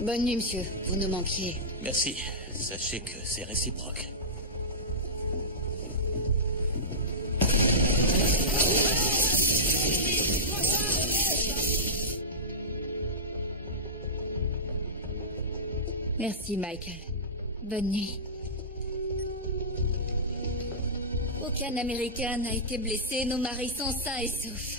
Bonne nuit, monsieur. Vous nous manquiez. Merci. Sachez que c'est réciproque. Merci, Michael. Bonne nuit. Aucun Américain n'a été blessé, nos maris sont sains et saufs.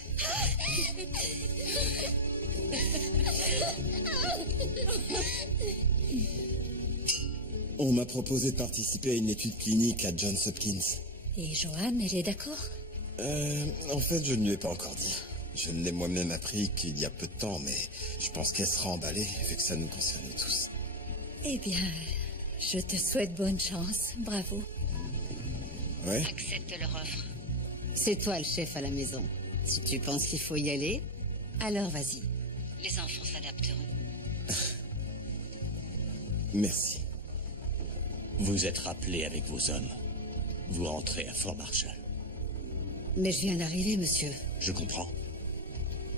On m'a proposé de participer à une étude clinique à Johns Hopkins. Et Joanne, elle est d'accord? En fait, je ne lui ai pas encore dit. Je ne l'ai moi-même appris qu'il y a peu de temps, mais je pense qu'elle sera emballée, vu que ça nous concernait tous. Eh bien, je te souhaite bonne chance. Bravo. Ouais? Accepte leur offre. C'est toi le chef à la maison. Si tu penses qu'il faut y aller, alors vas-y. Les enfants s'adapteront. Merci. Vous êtes rappelé avec vos hommes. Vous rentrez à Fort Marshall. Mais je viens d'arriver, monsieur. Je comprends.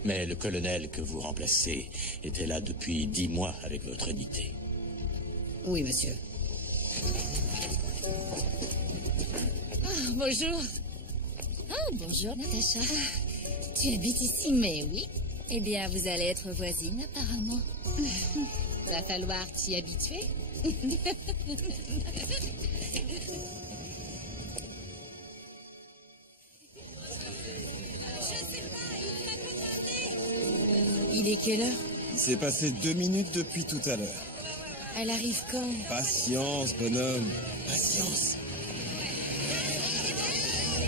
Mais le colonel que vous remplacez était là depuis 10 mois avec votre unité. Oui, monsieur. Bonjour. Oh, bonjour, Natacha. Tu habites ici, mais oui. Eh bien, vous allez être voisine, apparemment. Va falloir t'y habituer. Il est quelle heure? Il s'est passé 2 minutes depuis tout à l'heure. Elle arrive quand? Patience, bonhomme. Patience.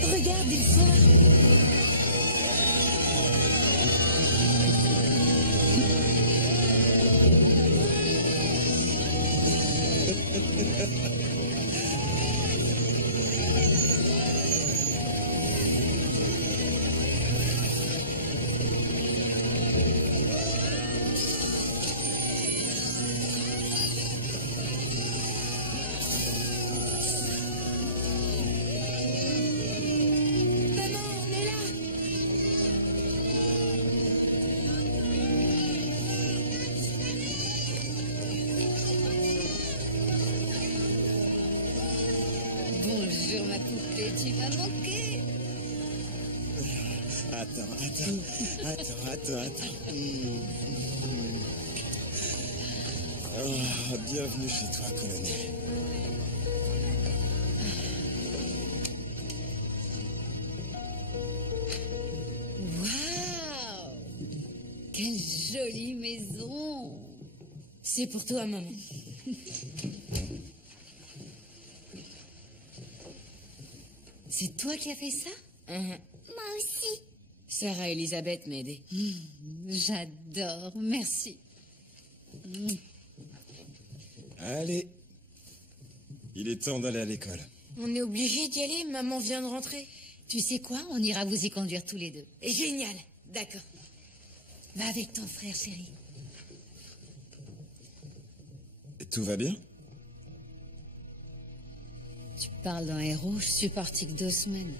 Regarde, il sort. Bonjour, ma poupée, tu m'as manqué. Attends. Oh, bienvenue chez toi, colonel. Waouh! Quelle jolie maison! C'est pour toi, maman. C'est toi qui as fait ça? Moi aussi. Sarah Elisabeth m'a aidé. J'adore, merci. Allez. Il est temps d'aller à l'école. On est obligé d'y aller, maman vient de rentrer. Tu sais quoi? On ira vous y conduire tous les deux. Génial, d'accord. Va avec ton frère, chérie. Et tout va bien? Tu parles d'un héros, je suis partie que 2 semaines.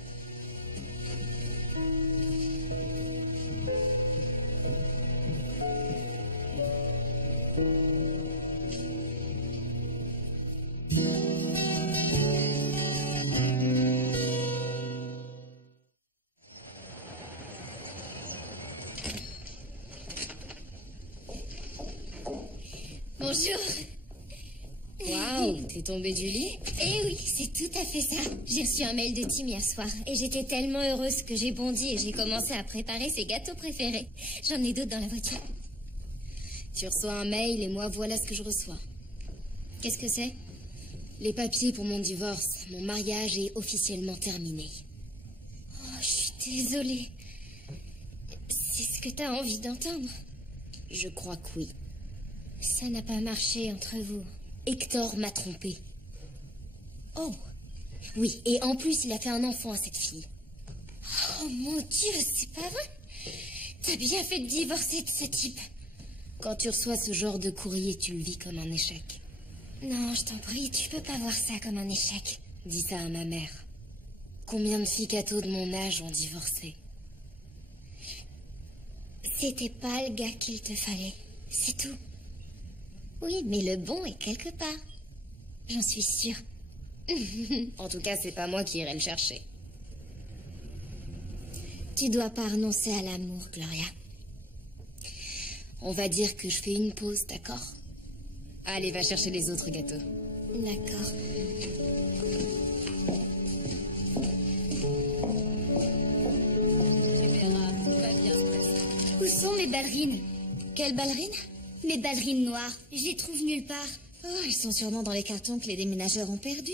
Bonjour. Waouh, t'es tombée du lit? Eh oui, c'est tout à fait ça. J'ai reçu un mail de Tim hier soir et j'étais tellement heureuse que j'ai bondi et j'ai commencé à préparer ses gâteaux préférés. J'en ai d'autres dans la voiture. Tu reçois un mail et moi voilà ce que je reçois. Qu'est-ce que c'est? Les papiers pour mon divorce. Mon mariage est officiellement terminé. Oh, je suis désolée. C'est ce que t'as envie d'entendre? Je crois que oui. Ça n'a pas marché entre vous. Hector m'a trompée. Oh, Oui, et en plus, il a fait un enfant à cette fille. oh mon Dieu, c'est pas vrai? T'as bien fait de divorcer de ce type. Quand tu reçois ce genre de courrier, tu le vis comme un échec. Non, je t'en prie, tu peux pas voir ça comme un échec. Dis ça à ma mère. Combien de filles cathos de mon âge ont divorcé? C'était pas le gars qu'il te fallait, c'est tout. Oui, mais le bon est quelque part. J'en suis sûre. En tout cas, c'est pas moi qui irai le chercher. Tu dois pas renoncer à l'amour, Gloria. On va dire que je fais une pause, d'accord? Allez, va chercher les autres gâteaux. D'accord. Où sont mes ballerines? Quelle ballerine? Mes ballerines noires. Je les trouve nulle part. Oh, elles sont sûrement dans les cartons que les déménageurs ont perdus.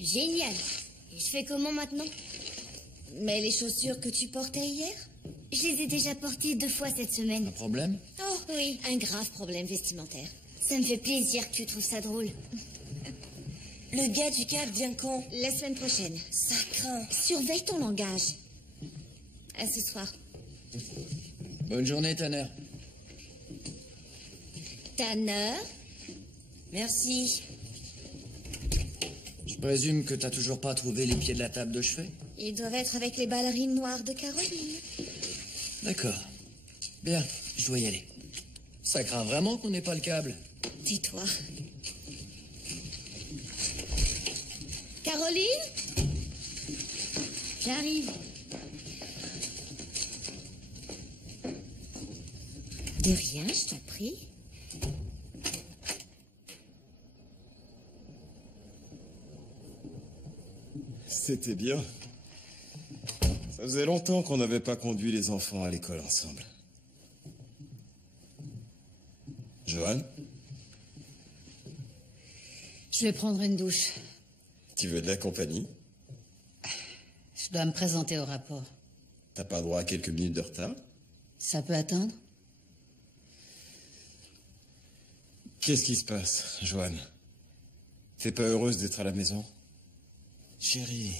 Génial. Et je fais comment maintenant? Mais les chaussures que tu portais hier? Je les ai déjà portées 2 fois cette semaine. Un problème? Oh, Oui. un grave problème vestimentaire. Ça me fait plaisir que tu trouves ça drôle. Le gars du cab vient quand? La semaine prochaine. Ça craint. Surveille ton langage. À ce soir. Bonne journée, Tanner. Tanner? Merci. Je présume que t'as toujours pas trouvé les pieds de la table de chevet? Ils doivent être avec les ballerines noires de Caroline. D'accord. Bien, je dois y aller. Ça craint vraiment qu'on n'ait pas le câble. Dis-toi. Caroline? J'arrive. De rien, je t'en prie. C'était bien. Ça faisait longtemps qu'on n'avait pas conduit les enfants à l'école ensemble. Johan, Je vais prendre une douche. tu veux de la compagnie? Je dois me présenter au rapport. T'as pas droit à quelques minutes de retard? Ça peut attendre? Qu'est-ce qui se passe, Johan? T'es pas heureuse d'être à la maison? Chérie,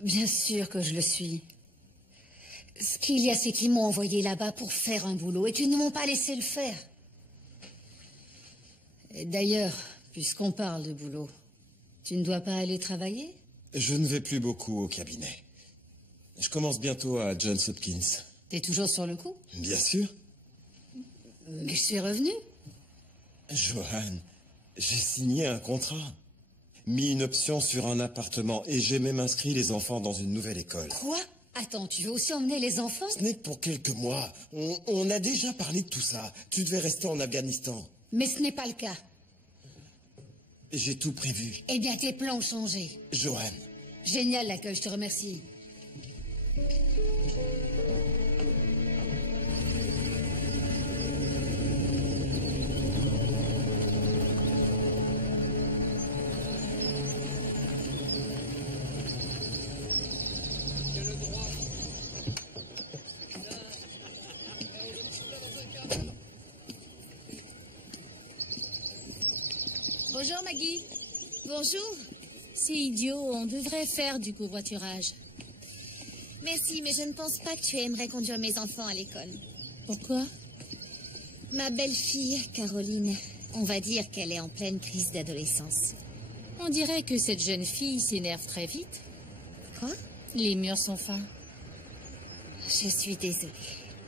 Bien sûr que je le suis. Ce qu'il y a, c'est qu'ils m'ont envoyé là-bas pour faire un boulot et qu'ils ne m'ont pas laissé le faire. Et d'ailleurs, puisqu'on parle de boulot, tu ne dois pas aller travailler? je ne vais plus beaucoup au cabinet. Je commence bientôt à Johns Hopkins. T'es toujours sur le coup? Bien sûr. Mais je suis revenue. Johan, j'ai signé un contrat. Mis une option sur un appartement et j'ai même inscrit les enfants dans une nouvelle école. Quoi? Attends, tu veux aussi emmener les enfants? Ce n'est que pour quelques mois. On a déjà parlé de tout ça. Tu devais rester en Afghanistan. Mais ce n'est pas le cas. J'ai tout prévu. Eh bien, tes plans ont changé. Johan, Génial l'accueil, je te remercie. Bonjour Maggie. Bonjour. C'est idiot, on devrait faire du covoiturage. Merci, mais je ne pense pas que tu aimerais conduire mes enfants à l'école. Pourquoi? Ma belle-fille, Caroline, on va dire qu'elle est en pleine crise d'adolescence. On dirait que cette jeune fille s'énerve très vite. Quoi? Les murs sont fins. Je suis désolée.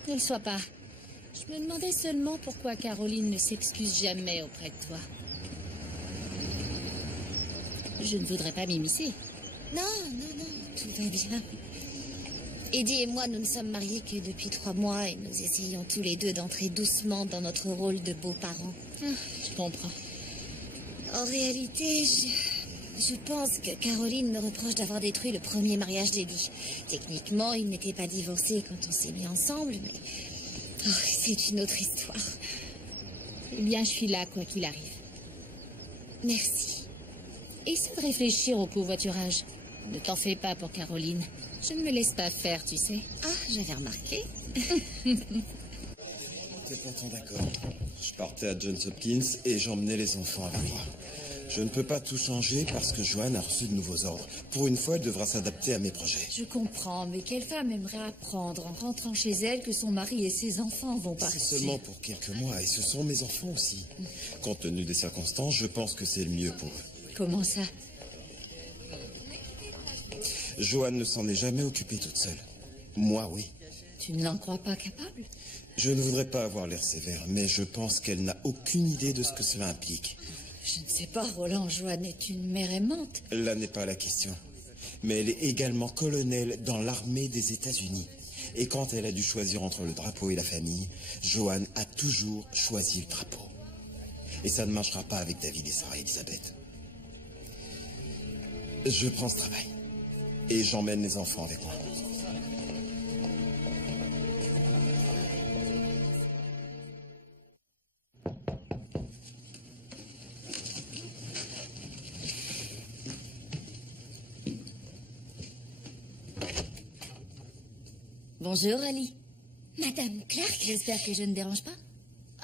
Ne le sois pas. Je me demandais seulement pourquoi Caroline ne s'excuse jamais auprès de toi. Je ne voudrais pas m'immiscer. Non, tout va bien. Eddie et moi, nous ne sommes mariés que depuis 3 mois et nous essayons tous les deux d'entrer doucement dans notre rôle de beaux-parents. Je comprends. En réalité, je pense que Caroline me reproche d'avoir détruit le premier mariage d'Eddie. Techniquement, ils n'étaient pas divorcés quand on s'est mis ensemble, mais c'est une autre histoire. Eh bien, je suis là, quoi qu'il arrive. Merci. Essaie de réfléchir au covoiturage. Ne t'en fais pas pour Caroline. Je ne me laisse pas faire, tu sais. Ah, j'avais remarqué. t'es pourtant d'accord. Je partais à Johns Hopkins et j'emmenais les enfants avec moi. Je ne peux pas tout changer parce que Joanne a reçu de nouveaux ordres. Pour une fois, elle devra s'adapter à mes projets. Je comprends, mais quelle femme aimerait apprendre en rentrant chez elle que son mari et ses enfants vont C'est partir? seulement pour quelques mois et ce sont mes enfants aussi. Compte tenu des circonstances, je pense que c'est le mieux pour eux. Comment ça? Joanne ne s'en est jamais occupée toute seule. Moi, oui. Tu ne l'en crois pas capable? Je ne voudrais pas avoir l'air sévère, mais je pense qu'elle n'a aucune idée de ce que cela implique. Je ne sais pas, Roland. Joanne est une mère aimante. Là n'est pas la question. Mais elle est également colonel dans l'armée des États-Unis. Et quand elle a dû choisir entre le drapeau et la famille, Joanne a toujours choisi le drapeau. Et ça ne marchera pas avec David et Sarah Elisabeth. Je prends ce travail. Et j'emmène les enfants avec moi. Bonjour, Ali. Madame Clark? J'espère que je ne dérange pas.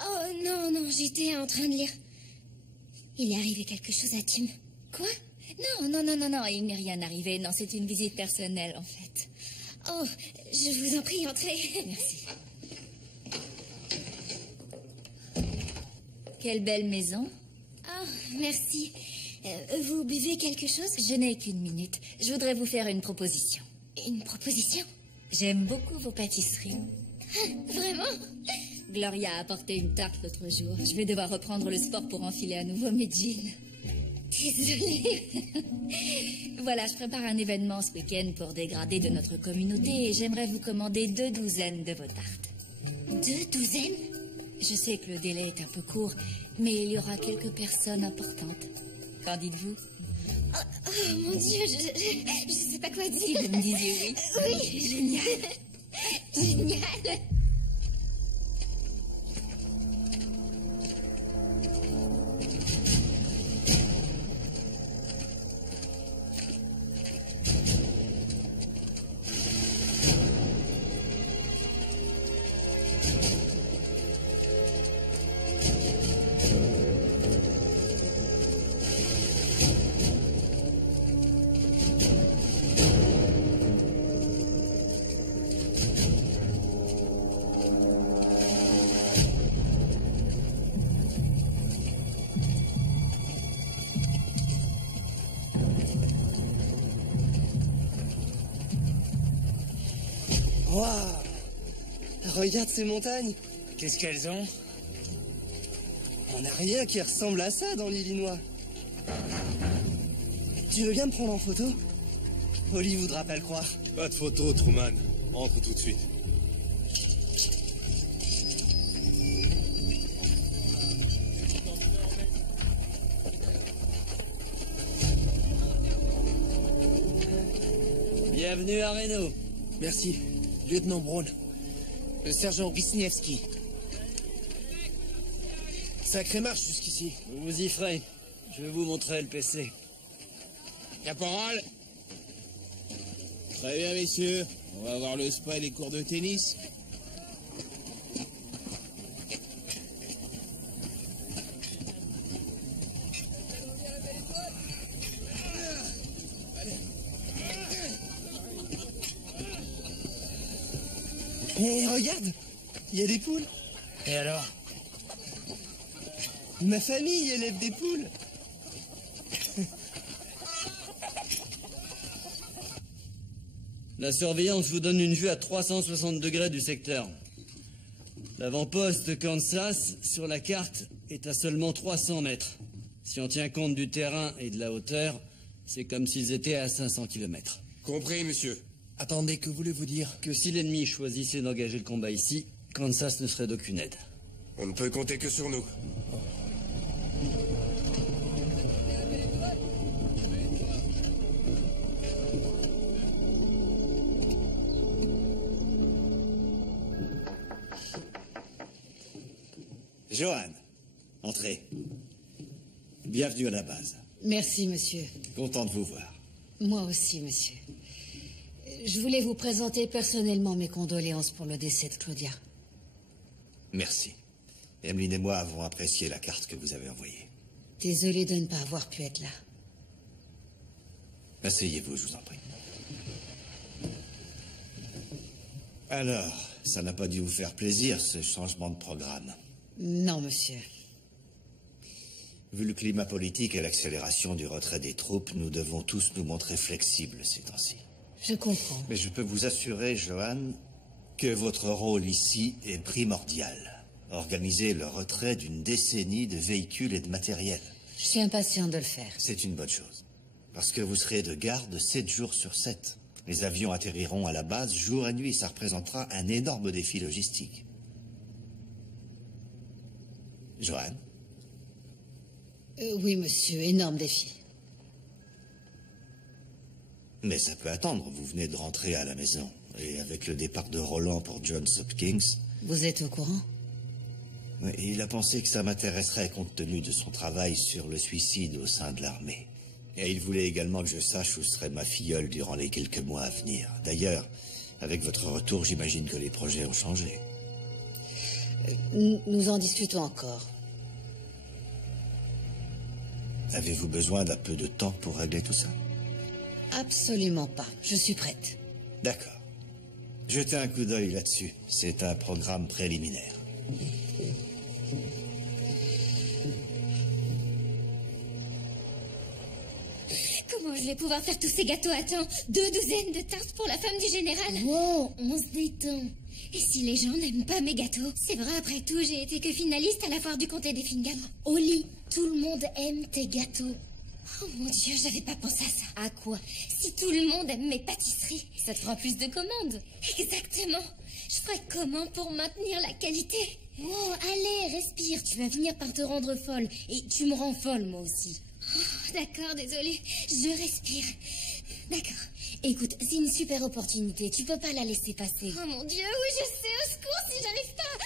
Oh non, non, j'étais en train de lire. Il est arrivé quelque chose à Tim. Quoi? Non, il n'est rien arrivé. Non, c'est une visite personnelle, en fait. Oh, je vous en prie, entrez. Merci. Quelle belle maison. Oh, merci. Vous buvez quelque chose? Je n'ai qu'une minute. Je voudrais vous faire une proposition. Une proposition? J'aime beaucoup vos pâtisseries. Vraiment? Gloria a apporté une tarte l'autre jour. Je vais devoir reprendre le sport pour enfiler à nouveau mes jeans. Désolée. Voilà, je prépare un événement ce week-end pour des gradés de notre communauté et j'aimerais vous commander 2 douzaines de vos tartes. 2 douzaines? Je sais que le délai est un peu court, mais il y aura quelques personnes importantes. Qu'en dites-vous? Oh mon Dieu, je sais pas quoi dire. Si vous me disiez oui. Oui, génial. Génial. Waouh! Regarde ces montagnes! Qu'est-ce qu'elles ont? On n'a rien qui ressemble à ça dans l'Illinois. Tu veux bien me prendre en photo? Oli voudra pas le croire. Pas de photo, Truman. Entre tout de suite. Bienvenue à Reno. Merci, lieutenant Braun. Le sergent Wisniewski. Sacrée marche jusqu'ici. Vous y ferez. Je vais vous montrer le PC. Caporal. Très bien, messieurs. On va voir le spa et les cours de tennis. Hé, regarde! Il y a des poules. Et alors? Ma famille élève des poules. La surveillance vous donne une vue à 360 degrés du secteur. L'avant-poste de Kansas, sur la carte, est à seulement 300 mètres. Si on tient compte du terrain et de la hauteur, c'est comme s'ils étaient à 500 km. Compris, monsieur. Attendez, que voulez-vous dire? Que si l'ennemi choisissait d'engager le combat ici, Kansas ne serait d'aucune aide. On ne peut compter que sur nous. Joanne, entrez. Bienvenue à la base. Merci, monsieur. Content de vous voir. Moi aussi, monsieur. Je voulais vous présenter personnellement mes condoléances pour le décès de Claudia. Merci. Emeline et moi avons apprécié la carte que vous avez envoyée. Désolée de ne pas avoir pu être là. Asseyez-vous, je vous en prie. Alors, ça n'a pas dû vous faire plaisir, ce changement de programme? Non, monsieur. Vu le climat politique et l'accélération du retrait des troupes, nous devons tous nous montrer flexibles ces temps-ci. Je comprends. Mais je peux vous assurer, Joanne, que votre rôle ici est primordial. Organiser le retrait d'une décennie de véhicules et de matériel. Je suis impatient de le faire. C'est une bonne chose. Parce que vous serez de garde 7 jours sur 7. Les avions atterriront à la base jour et nuit. Ça représentera un énorme défi logistique. Joanne? Oui, monsieur, énorme défi. Mais ça peut attendre. Vous venez de rentrer à la maison. Et avec le départ de Roland pour Johns Hopkins... Vous êtes au courant? Oui, il a pensé que ça m'intéresserait compte tenu de son travail sur le suicide au sein de l'armée. Et il voulait également que je sache où serait ma filleule durant les quelques mois à venir. D'ailleurs, avec votre retour, j'imagine que les projets ont changé. Nous en discutons encore. Avez-vous besoin d'un peu de temps pour régler tout ça? Absolument pas. Je suis prête. D'accord. Jetez un coup d'œil là-dessus. C'est un programme préliminaire. Comment je vais pouvoir faire tous ces gâteaux à temps? 2 douzaines de tartes pour la femme du général. Wow, on se détend. Et si les gens n'aiment pas mes gâteaux? C'est vrai, après tout, j'ai été que finaliste à la foire du comté d'Effingham. Oli, tout le monde aime tes gâteaux. Oh mon Dieu, j'avais pas pensé à ça. À quoi? Si tout le monde aime mes pâtisseries, ça te fera plus de commandes. Exactement. Je ferai comment pour maintenir la qualité? Oh, allez, respire, tu vas finir par te rendre folle. Et tu me rends folle, moi aussi. Oh, d'accord, désolée, je respire. D'accord. Écoute, c'est une super opportunité, tu peux pas la laisser passer. Oh mon Dieu, oui, je sais, au secours si j'arrive pas.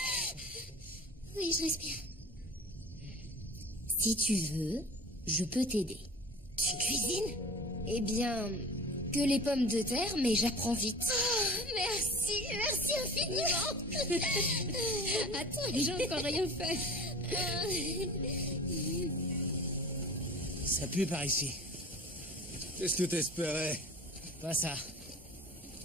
Oui, je respire. Si tu veux, je peux t'aider. Tu cuisines? Eh bien, que les pommes de terre, mais j'apprends vite. Oh, merci infiniment. Attends, les gens n'ont encore rien fait. Ça pue par ici. Qu'est-ce que t'espérais? Pas ça.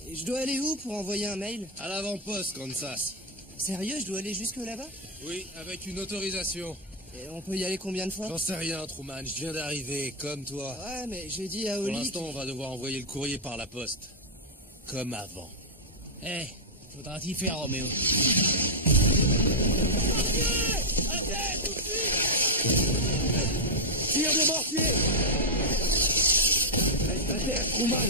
Et je dois aller où pour envoyer un mail? À l'avant-poste, Kansas. Sérieux, je dois aller jusque là-bas? Oui, avec une autorisation. Et on peut y aller combien de fois? J'en sais rien, Truman, je viens d'arriver, comme toi. Ouais, mais j'ai dit à Pour Oli... l'instant, on va devoir envoyer le courrier par la poste. Comme avant. Eh, faudra t'y faire, Roméo. Tire de mortier! Reste à terre, Truman!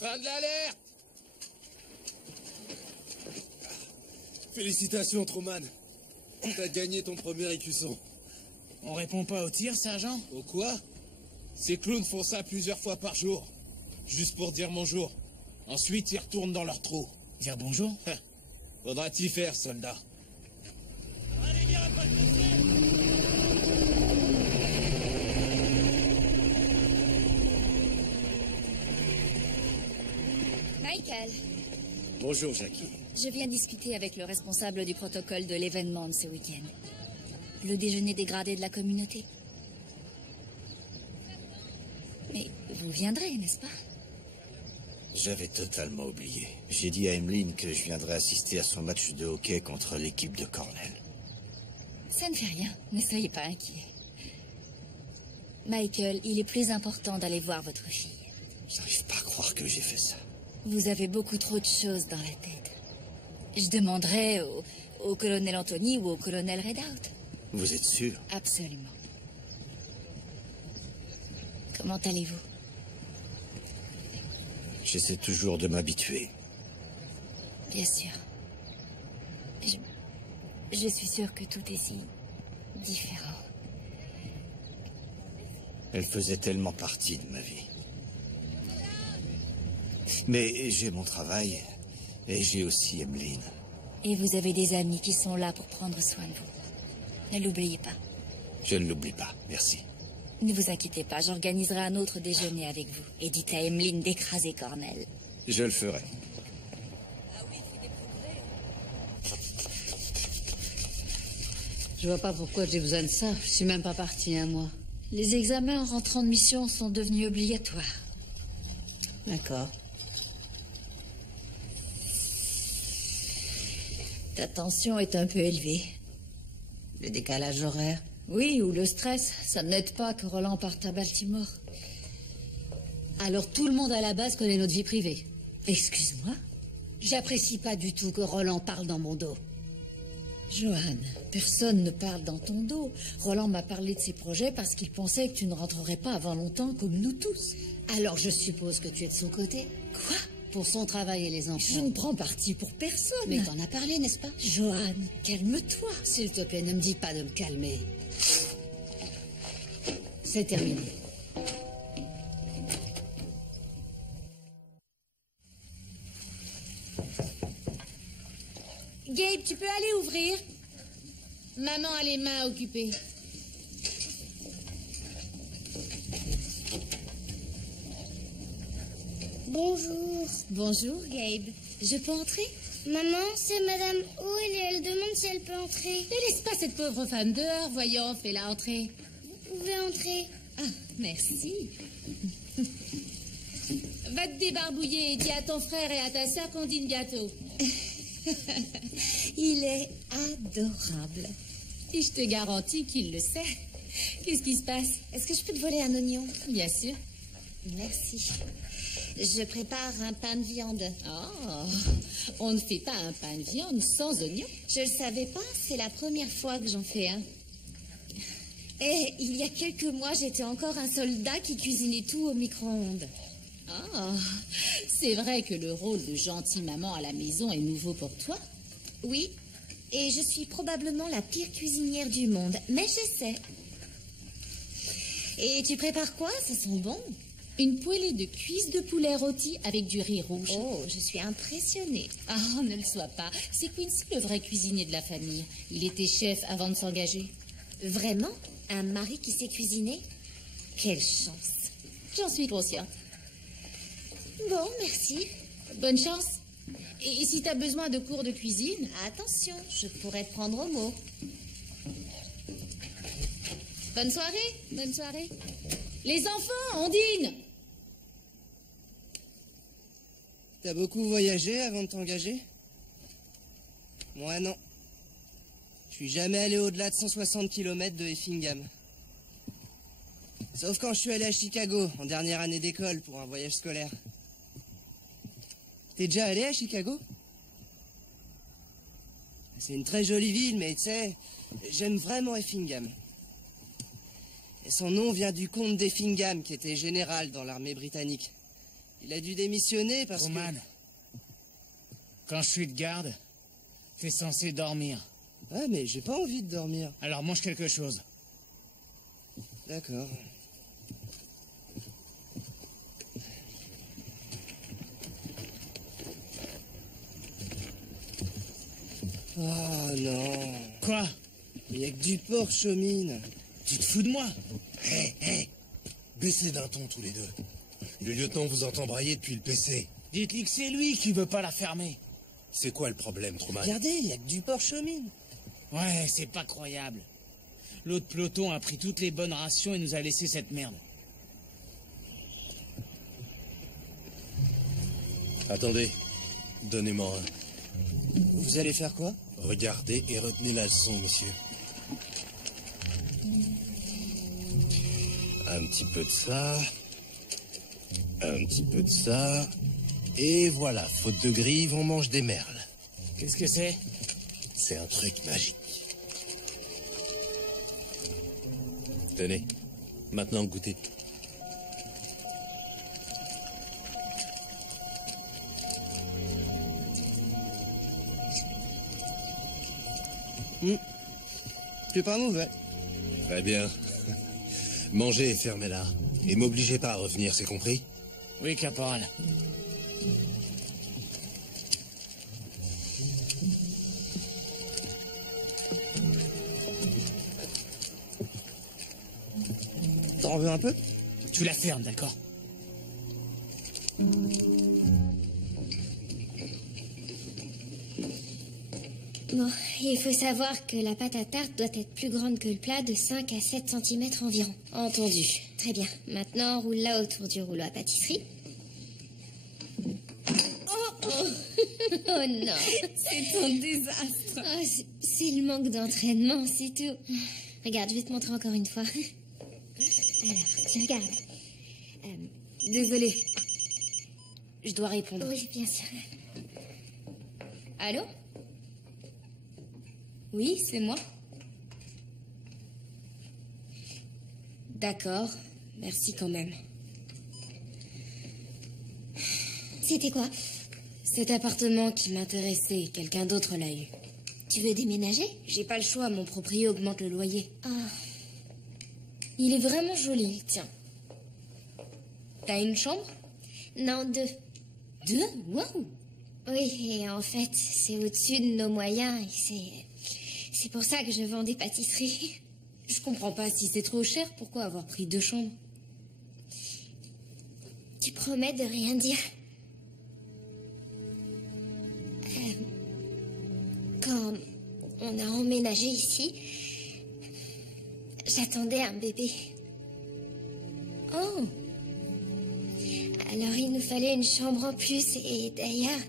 Fin de l'alerte! Félicitations, Truman. T'as gagné ton premier écusson. On répond pas au tir, sergent? Au quoi? Ces clowns font ça plusieurs fois par jour. Juste pour dire bonjour. Ensuite, ils retournent dans leur trou. Dire bonjour? Faudra t'y faire, soldat. Allez, viens, pas de Michael, Bonjour, Jackie. je viens discuter avec le responsable du protocole de l'événement de ce week-end. Le déjeuner dégradé de la communauté. Mais vous viendrez, n'est-ce pas? J'avais totalement oublié. J'ai dit à Emmeline que je viendrais assister à son match de hockey contre l'équipe de Cornell. Ça ne fait rien, ne soyez pas inquiets. Michael, il est plus important d'aller voir votre fille. J'arrive pas à croire que j'ai fait ça. Vous avez beaucoup trop de choses dans la tête. Je demanderai au colonel Anthony ou au colonel Redout. Vous êtes sûr? Absolument. Comment allez-vous? J'essaie toujours de m'habituer. Bien sûr. Je suis sûre que tout est si différent. Elle faisait tellement partie de ma vie. Mais j'ai mon travail et j'ai aussi Emmeline. Et vous avez des amis qui sont là pour prendre soin de vous. Ne l'oubliez pas. Je ne l'oublie pas, merci. Ne vous inquiétez pas, j'organiserai un autre déjeuner avec vous. Et dites à Emmeline d'écraser Cornell. Je le ferai. Je vois pas pourquoi j'ai besoin de ça. Je suis même pas partie un mois. Les examens en rentrant de mission sont devenus obligatoires. D'accord. Ta tension est un peu élevée. Le décalage horaire. Oui, ou le stress. Ça n'aide pas que Roland parte à Baltimore. Alors tout le monde à la base connaît notre vie privée. Excuse-moi? J'apprécie pas du tout que Roland parle dans mon dos. Joanne, personne ne parle dans ton dos. Roland m'a parlé de ses projets parce qu'il pensait que tu ne rentrerais pas avant longtemps comme nous tous. Alors je suppose que tu es de son côté? Quoi? Pour son travail et les enfants. Je ne prends parti pour personne. Mais t'en as parlé, n'est-ce pas? Joanne, calme-toi. S'il te plaît, ne me dis pas de me calmer. C'est terminé. Gabe, tu peux aller ouvrir? Maman a les mains occupées. Bonjour. Bonjour, Gabe. Je peux entrer? Maman, c'est Madame Hall et elle demande si elle peut entrer. Ne laisse pas cette pauvre femme dehors, voyons, fais-la entrer. Vous pouvez entrer. Ah, merci. Va te débarbouiller et dis à ton frère et à ta sœur qu'on dîne bientôt. Il est adorable. Et je te garantis qu'il le sait. Qu'est-ce qui se passe? Est-ce que je peux te voler un oignon? Bien sûr. Merci. Je prépare un pain de viande. Oh, on ne fait pas un pain de viande sans oignon. Je le savais pas, c'est la première fois que j'en fais un. Et il y a quelques mois, j'étais encore un soldat qui cuisinait tout au micro-ondes. Ah, c'est vrai que le rôle de gentille maman à la maison est nouveau pour toi? Oui, et je suis probablement la pire cuisinière du monde, mais j'essaie. Et tu prépares quoi? Ça sent bon. Une poêlée de cuisses de poulet rôti avec du riz rouge. Oh, je suis impressionnée. Ah, ne le sois pas. C'est Quincy, le vrai cuisinier de la famille. Il était chef avant de s'engager. Vraiment? Un mari qui sait cuisiner? Quelle chance. J'en suis consciente. Bon, merci. Bonne chance. Et si t'as besoin de cours de cuisine... Attention, je pourrais te prendre au mot. Bonne soirée. Bonne soirée. Les enfants, on dîne. T'as beaucoup voyagé avant de t'engager? Moi, non. Je suis jamais allé au-delà de 160 km de Effingham. Sauf quand je suis allé à Chicago, en dernière année d'école, pour un voyage scolaire. T'es déjà allé à Chicago? C'est une très jolie ville, mais tu sais, j'aime vraiment Effingham. Et son nom vient du comte d'Effingham, qui était général dans l'armée britannique. Il a dû démissionner parce Truman, quand je suis de garde, t'es censé dormir. Ouais, mais j'ai pas envie de dormir. Alors mange quelque chose. D'accord. Oh non. Quoi? Il y a que du porc, Chaumine. Tu te fous de moi? Hé, baissez d'un ton tous les deux. Le lieutenant vous entend brailler depuis le PC. Dites-lui que c'est lui qui veut pas la fermer. C'est quoi le problème, Truman? Regardez, il y a que du porc, Chaumine. Ouais, c'est pas croyable. L'autre peloton a pris toutes les bonnes rations et nous a laissé cette merde. Attendez, donnez-moi un. Vous allez faire quoi? Regardez et retenez la leçon, messieurs. Un petit peu de ça. Un petit peu de ça. Et voilà, faute de grive, on mange des merles. Qu'est-ce que c'est? C'est un truc magique. Tenez, maintenant goûtez. C'est pas mauvais. Très bien. Mangez et fermez-la. Et m'obligez pas à revenir, c'est compris? Oui, caporal. T'en veux un peu? Tu la fermes, d'accord? Bon, il faut savoir que la pâte à tarte doit être plus grande que le plat de 5 à 7 cm environ. Entendu. Très bien. Maintenant, roule-la autour du rouleau à pâtisserie. Oh non. C'est un désastre. Oh, c'est le manque d'entraînement, c'est tout. Regarde, je vais te montrer encore une fois. Alors, tu regardes. Désolée. Je dois répondre. Oui, bien sûr. Allô? Oui, c'est moi. D'accord. Merci quand même. C'était quoi? Cet appartement qui m'intéressait, quelqu'un d'autre l'a eu. Tu veux déménager? J'ai pas le choix, mon proprio augmente le loyer. Ah. Il est vraiment joli, le tien. T'as une chambre? Non, 2. 2? Waouh! Oui, et en fait, c'est au-dessus de nos moyens et c'est pour ça que je vends des pâtisseries. Je comprends pas, si c'est trop cher, pourquoi avoir pris 2 chambres? Tu promets de rien dire? Quand on a emménagé ici, j'attendais un bébé. Oh! Alors il nous fallait une chambre en plus et d'ailleurs,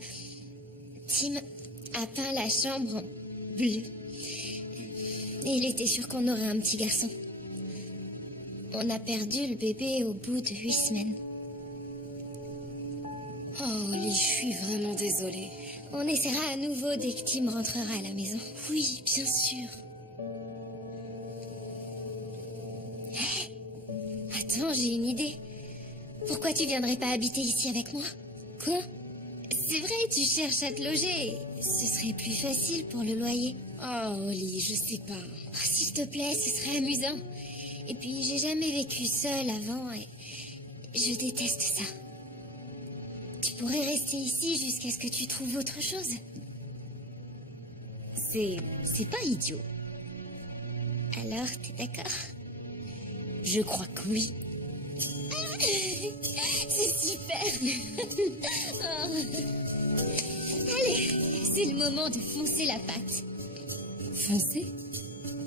Tim a peint la chambre en bleu. Et il était sûr qu'on aurait un petit garçon. On a perdu le bébé au bout de 8 semaines. Oh, Oli, je suis vraiment désolée. On essaiera à nouveau dès que Tim rentrera à la maison. Oui, bien sûr. Hey, attends, j'ai une idée. Pourquoi tu viendrais pas habiter ici avec moi? Quoi? C'est vrai, tu cherches à te loger. Ce serait plus facile pour le loyer. Oh, Oli, je sais pas. Oh, s'il te plaît, ce serait amusant. Et puis, j'ai jamais vécu seule avant et je déteste ça. Tu pourrais rester ici jusqu'à ce que tu trouves autre chose. C'est pas idiot. Alors, t'es d'accord? Je crois que oui. C'est super. Oh. Allez, c'est le moment de foncer la pâte. Foncer?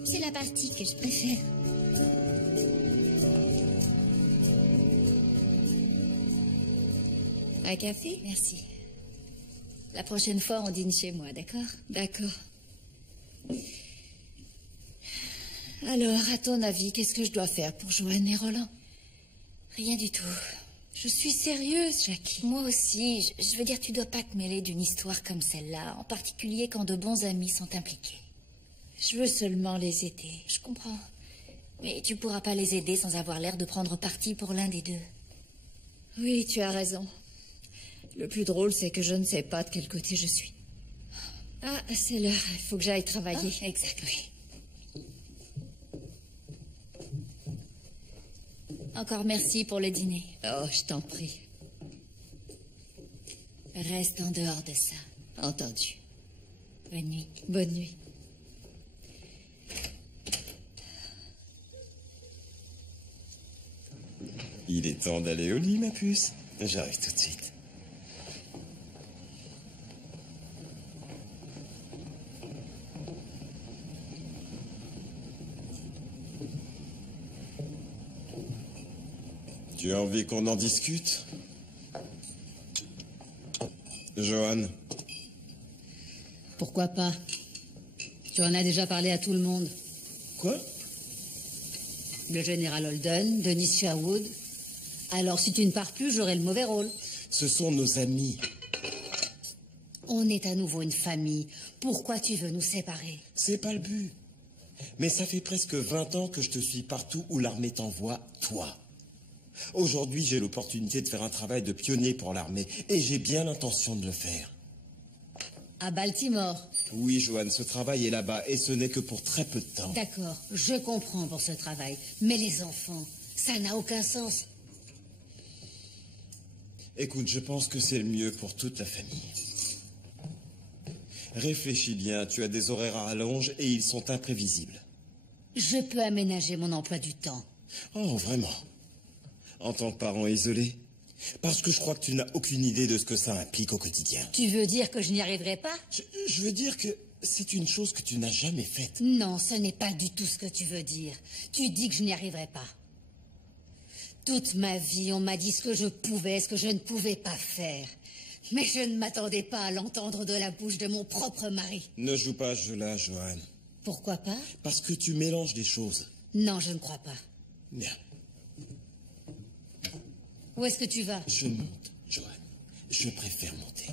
C'est la partie que je préfère. Un café? Merci. La prochaine fois, on dîne chez moi, d'accord? D'accord. Alors, à ton avis, qu'est-ce que je dois faire pour Joanne et Roland? Rien du tout. Je suis sérieuse, Jackie. Moi aussi. Je veux dire, tu dois pas te mêler d'une histoire comme celle-là, en particulier quand de bons amis sont impliqués. Je veux seulement les aider. Je comprends. Mais tu pourras pas les aider sans avoir l'air de prendre parti pour l'un des deux. Oui, tu as raison. Le plus drôle, c'est que je ne sais pas de quel côté je suis. Ah, c'est l'heure. Il faut que j'aille travailler. Ah, exact, oui. Encore merci pour le dîner. Oh, je t'en prie. Reste en dehors de ça. Entendu. Bonne nuit. Bonne nuit. Il est temps d'aller au lit, ma puce. J'arrive tout de suite. Tu as envie qu'on en discute? Johan? Pourquoi pas? Tu en as déjà parlé à tout le monde. Quoi? Le général Holden, Denis Sherwood. Alors, si tu ne pars plus, j'aurai le mauvais rôle. Ce sont nos amis. On est à nouveau une famille. Pourquoi tu veux nous séparer? C'est pas le but. Mais ça fait presque 20 ans que je te suis partout où l'armée t'envoie, toi. Aujourd'hui, j'ai l'opportunité de faire un travail de pionnier pour l'armée, et j'ai bien l'intention de le faire. À Baltimore. Oui, Joanne, ce travail est là-bas, et ce n'est que pour très peu de temps. D'accord, je comprends pour ce travail. Mais les enfants, ça n'a aucun sens. Écoute, je pense que c'est le mieux pour toute la famille. Réfléchis bien, tu as des horaires à rallonge et ils sont imprévisibles. Je peux aménager mon emploi du temps. Oh, vraiment? En tant que parent isolé? Parce que je crois que tu n'as aucune idée de ce que ça implique au quotidien. Tu veux dire que je n'y arriverai pas? Je veux dire que c'est une chose que tu n'as jamais faite. Non, ce n'est pas du tout ce que tu veux dire. Tu dis que je n'y arriverai pas. Toute ma vie, on m'a dit ce que je pouvais, ce que je ne pouvais pas faire. Mais je ne m'attendais pas à l'entendre de la bouche de mon propre mari. Ne joue pas ce jeu-là, Joanne. Pourquoi pas? Parce que tu mélanges des choses. Non, je ne crois pas. Bien. Où est-ce que tu vas? Je monte, Johan. Je préfère monter.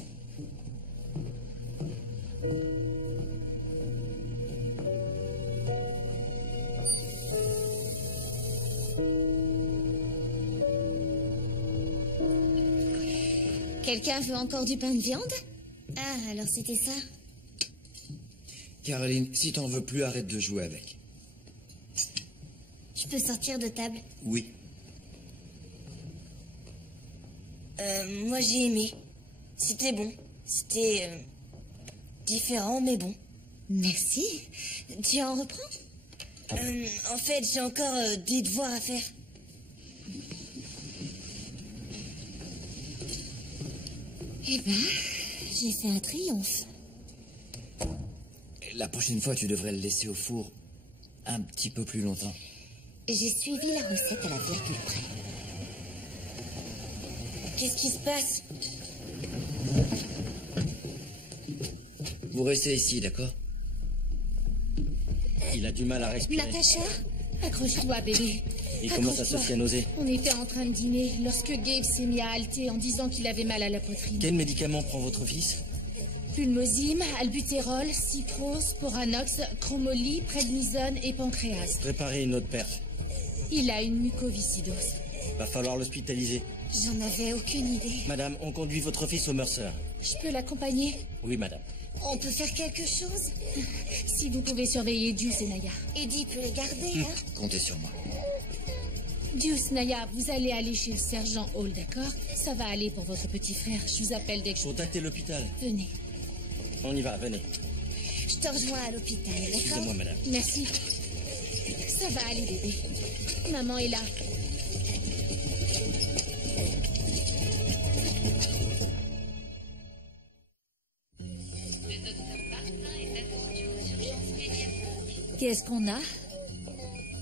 Quelqu'un veut encore du pain de viande? Ah, alors c'était ça. Caroline, si t'en veux plus, arrête de jouer avec. Je peux sortir de table? Oui. Moi j'ai aimé. C'était bon. C'était différent mais bon. Merci. Tu en reprends? En fait, j'ai encore des devoirs à faire. Eh ben, j'ai fait un triomphe. La prochaine fois, tu devrais le laisser au four un petit peu plus longtemps. J'ai suivi la recette à la virgule près. Qu'est-ce qui se passe? Vous restez ici, d'accord? Il a du mal à respirer. Natacha? Accroche-toi, bébé. Il commence à se fier à nauser. On était en train de dîner lorsque Gabe s'est mis à halter en disant qu'il avait mal à la poitrine. Quel médicament prend votre fils? Pulmozym, albutérol, cipro, sporanox, chromoly, prednisone et pancréas. Préparez une autre perte. Il a une mucoviscidose. Va falloir l'hospitaliser. J'en avais aucune idée. Madame, on conduit votre fils au Mercer. Je peux l'accompagner? Oui, madame. On peut faire quelque chose? Si vous pouvez surveiller Deuce et Naya. Eddie peut les garder, hein? Comptez sur moi. Deuce, Naya, vous allez aller chez le sergent Hall, d'accord? Ça va aller pour votre petit frère. Je vous appelle dès que je... Contactez l'hôpital. Venez. On y va, venez. Je te rejoins à l'hôpital, d'accord? Excusez-moi, madame. Merci. Ça va aller, bébé. Maman est là. Qu'est-ce qu'on a?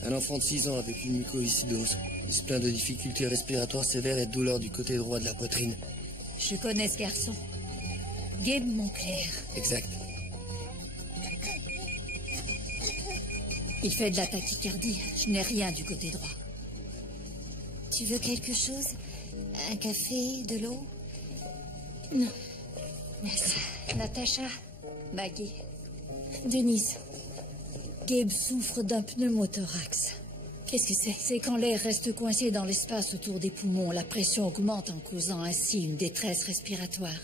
Un enfant de 6 ans avec une mucoviscidose. Il se plaint de difficultés respiratoires sévères et de douleurs du côté droit de la poitrine. Je connais ce garçon. Gabe Montclair. Exact. Il fait de la tachycardie. Je n'ai rien du côté droit. Tu veux quelque chose? Un café, de l'eau? Non. Merci. Natacha, Maggie, Denise. Gabe souffre d'un pneumothorax. Qu'est-ce que c'est? C'est quand l'air reste coincé dans l'espace autour des poumons. La pression augmente en causant ainsi une détresse respiratoire.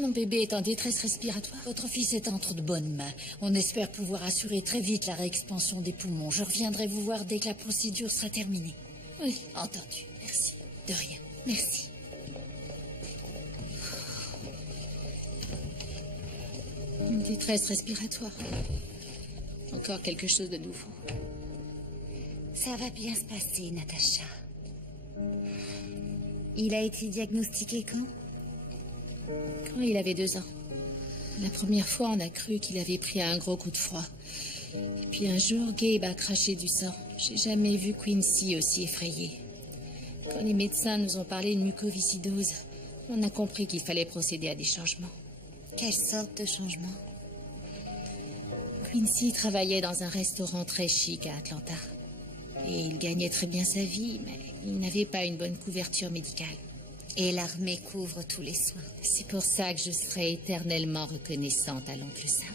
Mon bébé est en détresse respiratoire. Votre fils est entre de bonnes mains. On espère pouvoir assurer très vite la réexpansion des poumons. Je reviendrai vous voir dès que la procédure sera terminée. Oui. Entendu. Merci. De rien. Merci. Une détresse respiratoire. Encore quelque chose de nouveau. Ça va bien se passer, Natacha. Il a été diagnostiqué quand? Quand il avait 2 ans. La première fois, on a cru qu'il avait pris un gros coup de froid. Et puis un jour, Gabe a craché du sang. J'ai jamais vu Quincy aussi effrayé. Quand les médecins nous ont parlé de mucoviscidose, on a compris qu'il fallait procéder à des changements. Quelle sorte de changement? Quincy travaillait dans un restaurant très chic à Atlanta. Et il gagnait très bien sa vie, mais il n'avait pas une bonne couverture médicale. Et l'armée couvre tous les soins. C'est pour ça que je serai éternellement reconnaissante à l'oncle Sam.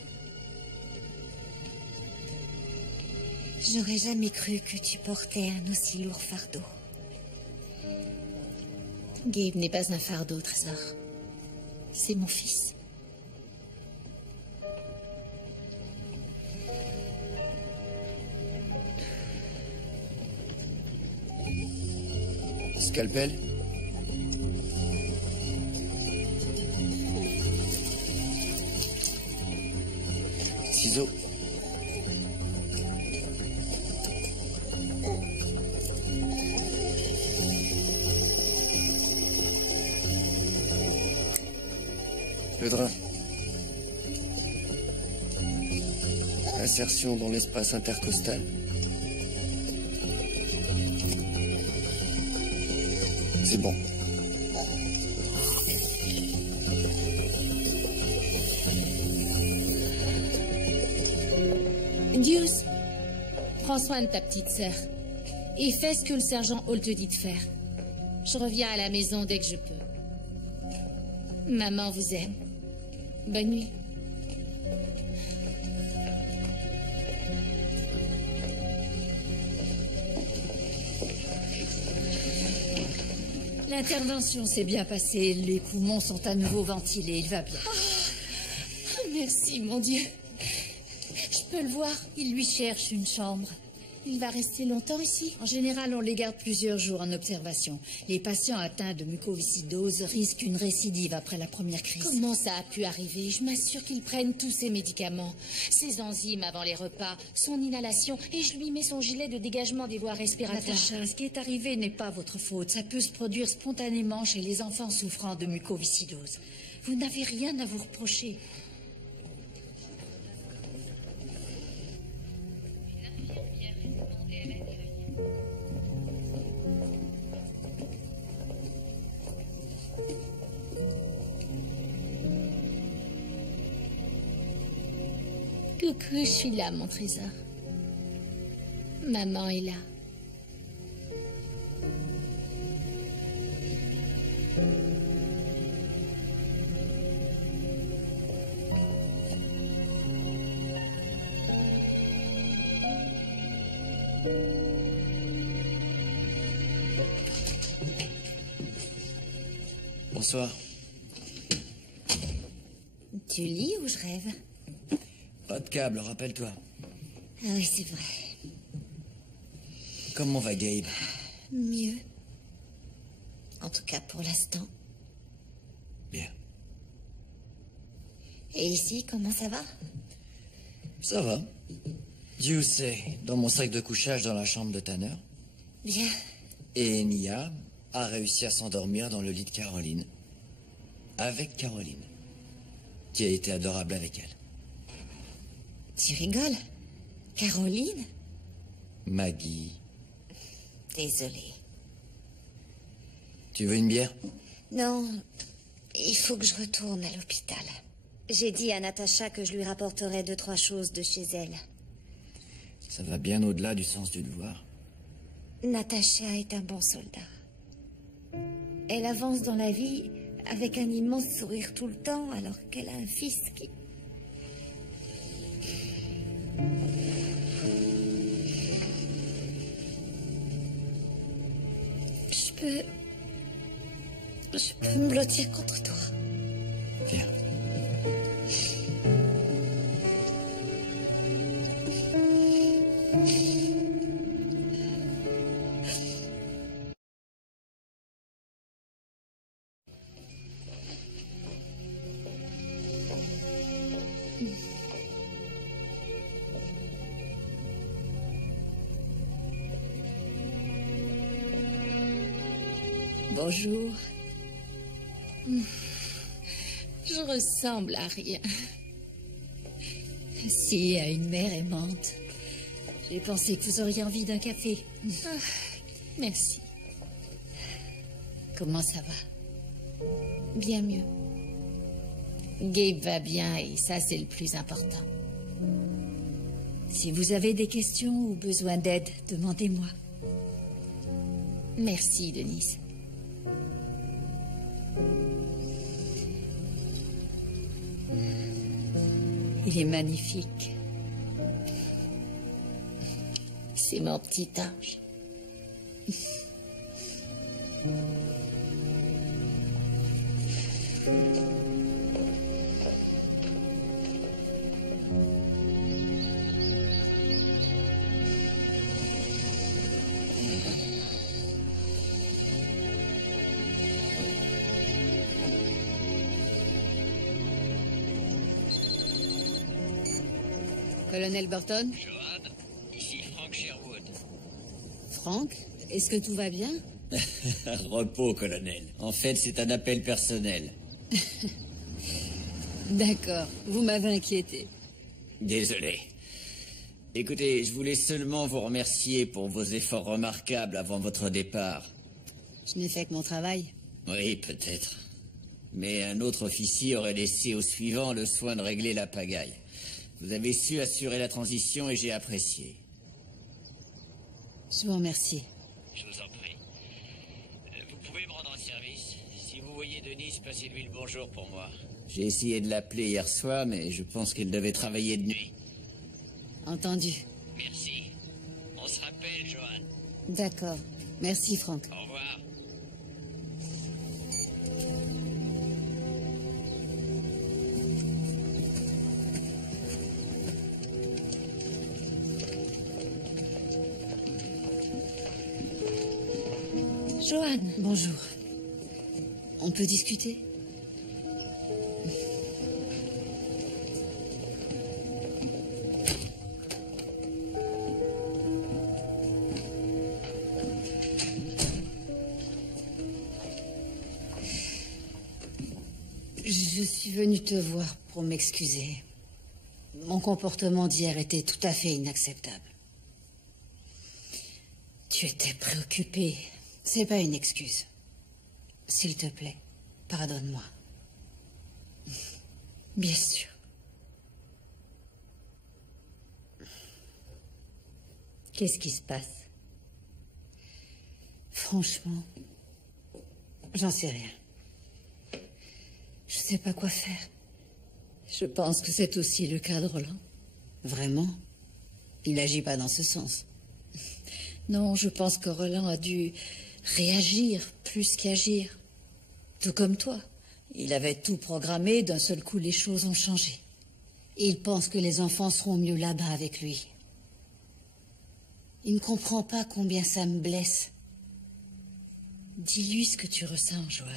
J'aurais jamais cru que tu portais un aussi lourd fardeau. Gabe n'est pas un fardeau, Trésor. C'est mon fils. Scalpel? Ciseaux? Le drain. Insertion dans l'espace intercostal. C'est bon. Deuce, prends soin de ta petite sœur. Et fais ce que le sergent Hall te dit de faire. Je reviens à la maison dès que je peux. Maman vous aime. Bonne nuit. L'intervention s'est bien passée. Les poumons sont à nouveau ventilés. Il va bien. Oh, merci, mon Dieu. Je peux le voir. Il lui cherche une chambre. Il va rester longtemps ici? En général, on les garde plusieurs jours en observation. Les patients atteints de mucoviscidose risquent une récidive après la première crise. Comment ça a pu arriver? Je m'assure qu'ils prennent tous ces médicaments. Ses enzymes avant les repas, son inhalation, et je lui mets son gilet de dégagement des voies respiratoires. Natacha, ce qui est arrivé n'est pas votre faute. Ça peut se produire spontanément chez les enfants souffrant de mucoviscidose. Vous n'avez rien à vous reprocher. Coucou, je suis là, mon trésor. Maman est là. Bonsoir. Tu lis ou je rêve? Pas de câble, rappelle-toi. Ah oui, c'est vrai. Comment va Gabe? Mieux. En tout cas, pour l'instant. Bien. Et ici, comment ça va? Ça va. Dieu sait, dans mon sac de couchage dans la chambre de Tanner. Bien. Et Mia a réussi à s'endormir dans le lit de Caroline. Avec Caroline. Qui a été adorable avec elle. Tu rigoles? Caroline? Maggie. Désolée. Tu veux une bière? Non, il faut que je retourne à l'hôpital. J'ai dit à Natacha que je lui rapporterais 2-3 choses de chez elle. Ça va bien au-delà du sens du devoir. Natacha est un bon soldat. Elle avance dans la vie avec un immense sourire tout le temps, alors qu'elle a un fils qui... Je peux me blottir contre toi. Viens. Bonjour. Je ressemble à rien. Si, à une mère aimante. J'ai pensé que vous auriez envie d'un café. Ah, merci. Comment ça va? Bien mieux. Gabe va bien et ça, c'est le plus important. Si vous avez des questions ou besoin d'aide, demandez-moi. Merci, Denise. Il est magnifique. C'est mon petit ange. Colonel Burton? Johan, ici Frank Sherwood. Frank, est-ce que tout va bien? Repos, colonel. En fait, c'est un appel personnel. D'accord, vous m'avez inquiété. Désolé. Écoutez, je voulais seulement vous remercier pour vos efforts remarquables avant votre départ. Je n'ai fait que mon travail. Oui, peut-être. Mais un autre officier aurait laissé au suivant le soin de régler la pagaille. Vous avez su assurer la transition et j'ai apprécié. Je vous remercie. Je vous en prie. Vous pouvez me rendre un service? Si vous voyez Denise, passez-lui le bonjour pour moi. J'ai essayé de l'appeler hier soir, mais je pense qu'elle devait travailler de nuit. Entendu. Merci. On se rappelle, Johan. D'accord. Merci, Franck. Au revoir. Johan. Bonjour. On peut discuter? Je suis venue te voir pour m'excuser. Mon comportement d'hier était tout à fait inacceptable. Tu étais préoccupée. C'est pas une excuse. S'il te plaît, pardonne-moi. Bien sûr. Qu'est-ce qui se passe? Franchement, j'en sais rien. Je sais pas quoi faire. Je pense que c'est aussi le cas de Roland. Vraiment? Il agit pas dans ce sens. Non, je pense que Roland a dû réagir plus qu'agir. Tout comme toi. Il avait tout programmé, d'un seul coup les choses ont changé. Il pense que les enfants seront mieux là-bas avec lui. Il ne comprend pas combien ça me blesse. Dis-lui ce que tu ressens, Johan.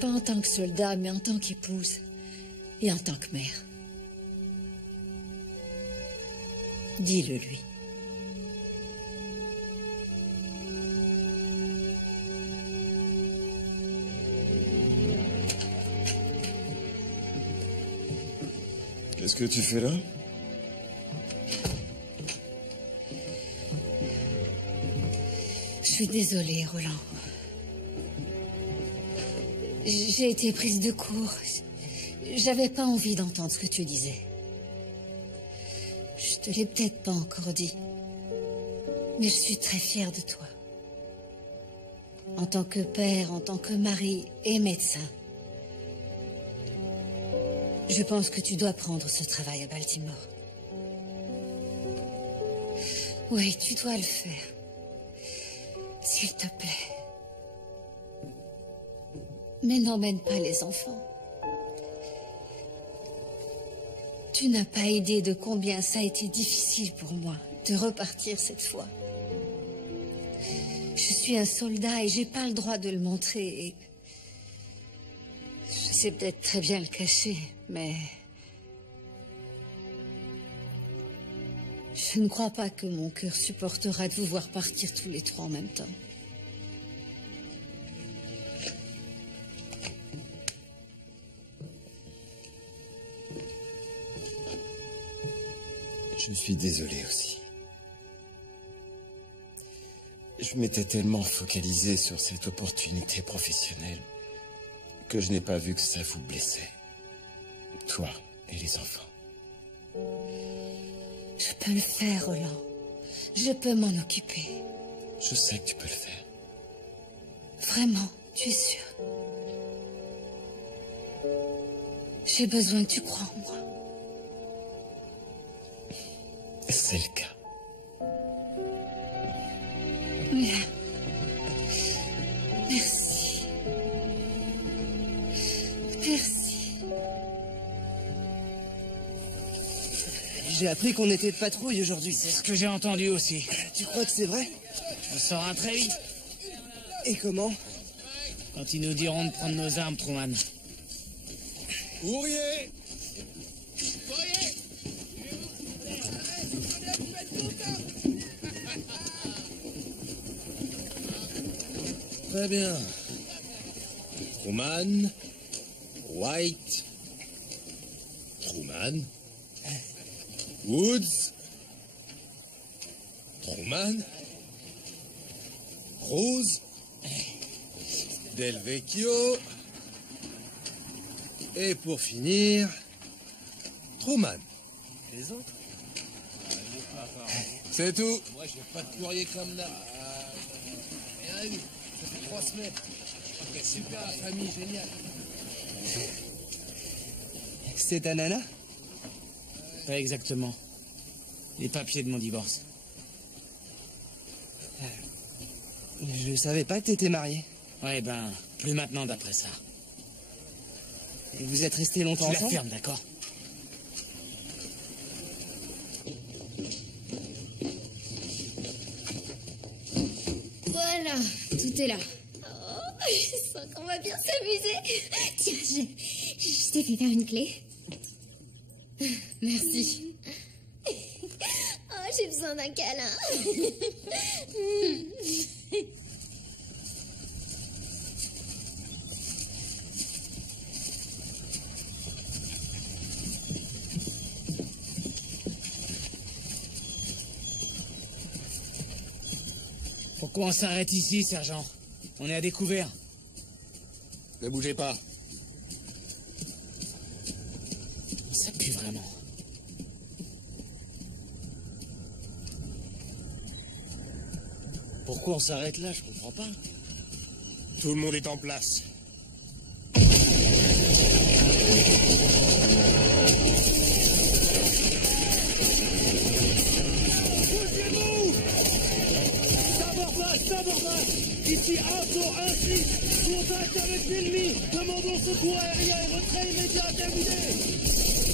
Pas en tant que soldat, mais en tant qu'épouse et en tant que mère. Dis-le lui. Qu'est-ce que tu fais là? Je suis désolée, Roland. J'ai été prise de court. J'avais pas envie d'entendre ce que tu disais. Je te l'ai peut-être pas encore dit. Mais je suis très fière de toi. En tant que père, en tant que mari et médecin. Je pense que tu dois prendre ce travail à Baltimore. Oui, tu dois le faire. S'il te plaît. Mais n'emmène pas les enfants. Tu n'as pas idée de combien ça a été difficile pour moi de repartir cette fois. Je suis un soldat et j'ai pas le droit de le montrer. Et je sais peut-être très bien le cacher, mais je ne crois pas que mon cœur supportera de vous voir partir tous les trois en même temps. Je suis désolé aussi. Je m'étais tellement focalisé sur cette opportunité professionnelle que je n'ai pas vu que ça vous blessait. Toi et les enfants. Je peux le faire, Roland. Je peux m'en occuper. Je sais que tu peux le faire. Vraiment, tu es sûr? J'ai besoin que tu crois en moi. C'est le cas. Oui. Merci. Merci. J'ai appris qu'on était de patrouille aujourd'hui. C'est ce que j'ai entendu aussi. Tu crois que c'est vrai? On saura très vite. Et comment? Quand ils nous diront de prendre nos armes, Truman. Ouvrier! Très bien. Truman, White, Truman, Woods, Truman, Cruz, Del Vecchio, Et pour finir, Truman. Les autres? C'est tout. Moi, j'ai pas de courrier comme là. Rien eu. Ça fait 3 semaines. Ok, super. La famille, génial. C'est ta nana? Pas exactement. Les papiers de mon divorce. Je savais pas que t'étais marié. Ouais, ben, plus maintenant d'après ça. Et vous êtes restés longtemps Tu la ensemble? fermes, d'accord? Voilà, tout est là. Oh, je sens qu'on va bien s'amuser. Tiens, je t'ai fait faire une clé. Merci. Oh, j'ai besoin d'un câlin. Pourquoi on s'arrête ici, sergent? On est à découvert. Ne bougez pas. Ça pue vraiment. Pourquoi on s'arrête là? Je comprends pas. Tout le monde est en place. Sabordage! Ici Info 1-6! Contact avec l'ennemi! Commandons secours aérien et retrait immédiat terminé!